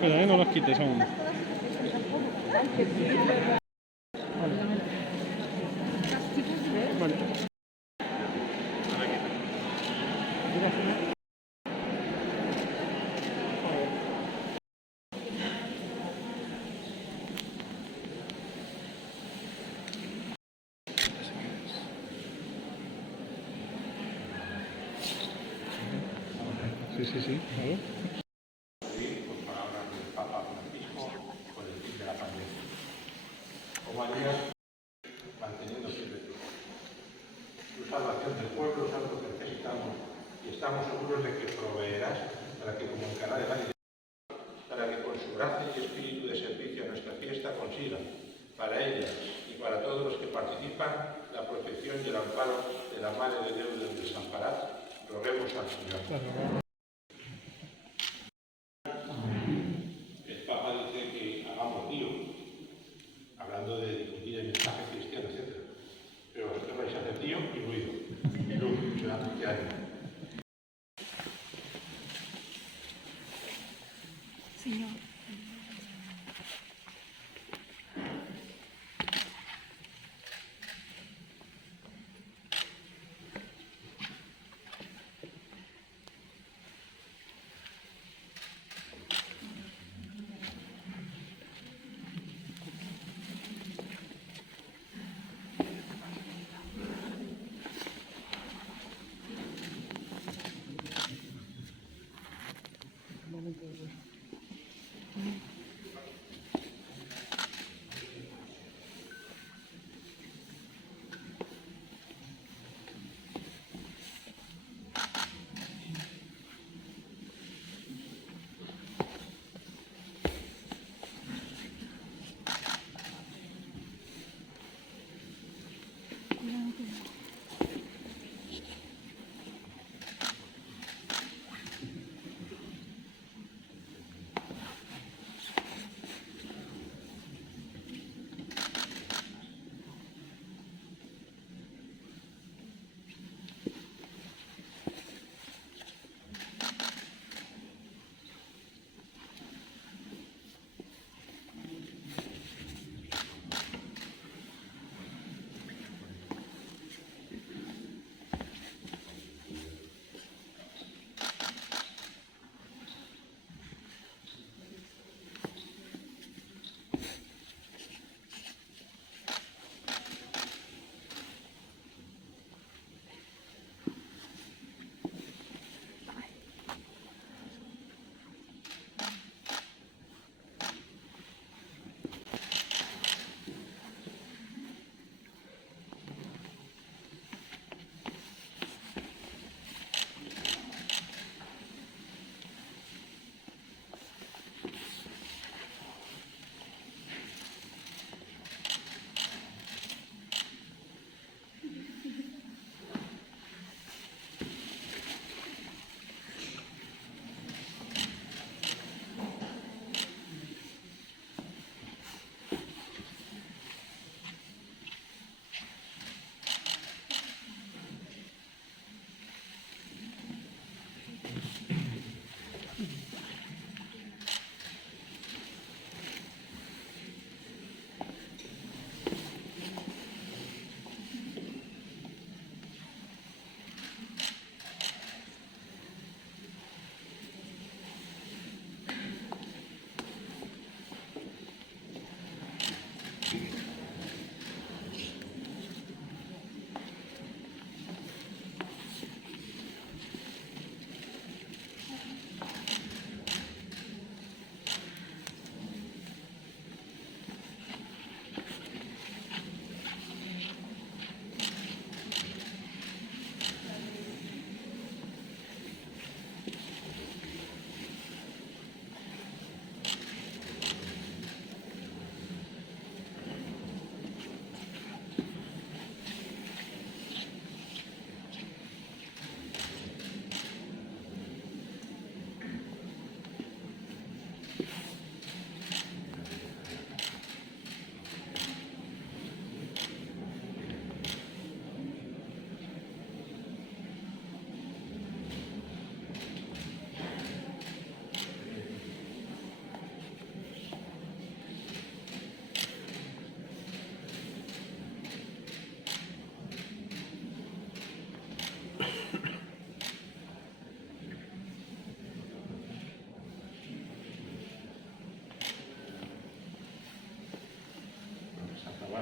Espera, no las quites aún. Vale. Sí, sí, sí, claro. Con palabras del Papa Francisco con el fin de la pandemia. Como harías manteniendo siempre tu salvación del pueblo, es algo que necesitamos y estamos seguros de que proveerás para que como en Caná de Galilea, para que con su gracia y espíritu de servicio a nuestra fiesta consigan, para ellas y para todos los que participan, la protección y el amparo de la Madre de Dios del Desamparados. Roguemos al Señor. Claro. El Papa dice que hagamos lío, hablando de difundir el mensaje cristiano, etc. Pero vosotros vais a hacer lío y ruido, y luz, o sea, que hay. Señor.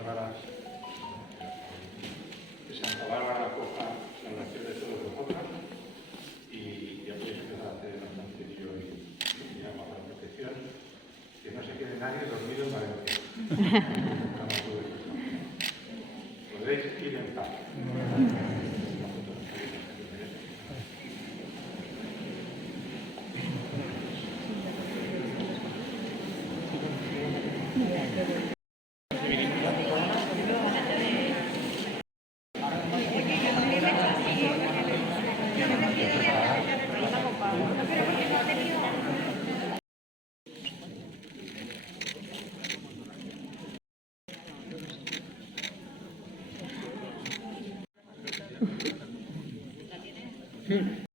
Bárbara, que Santa Bárbara acoja la oración de todos vosotros y ya podéis empezar a hacer el monasterio y llama a la protección. Que no se quede nadie dormido en Valencia. Podéis ir en paz. Hmm.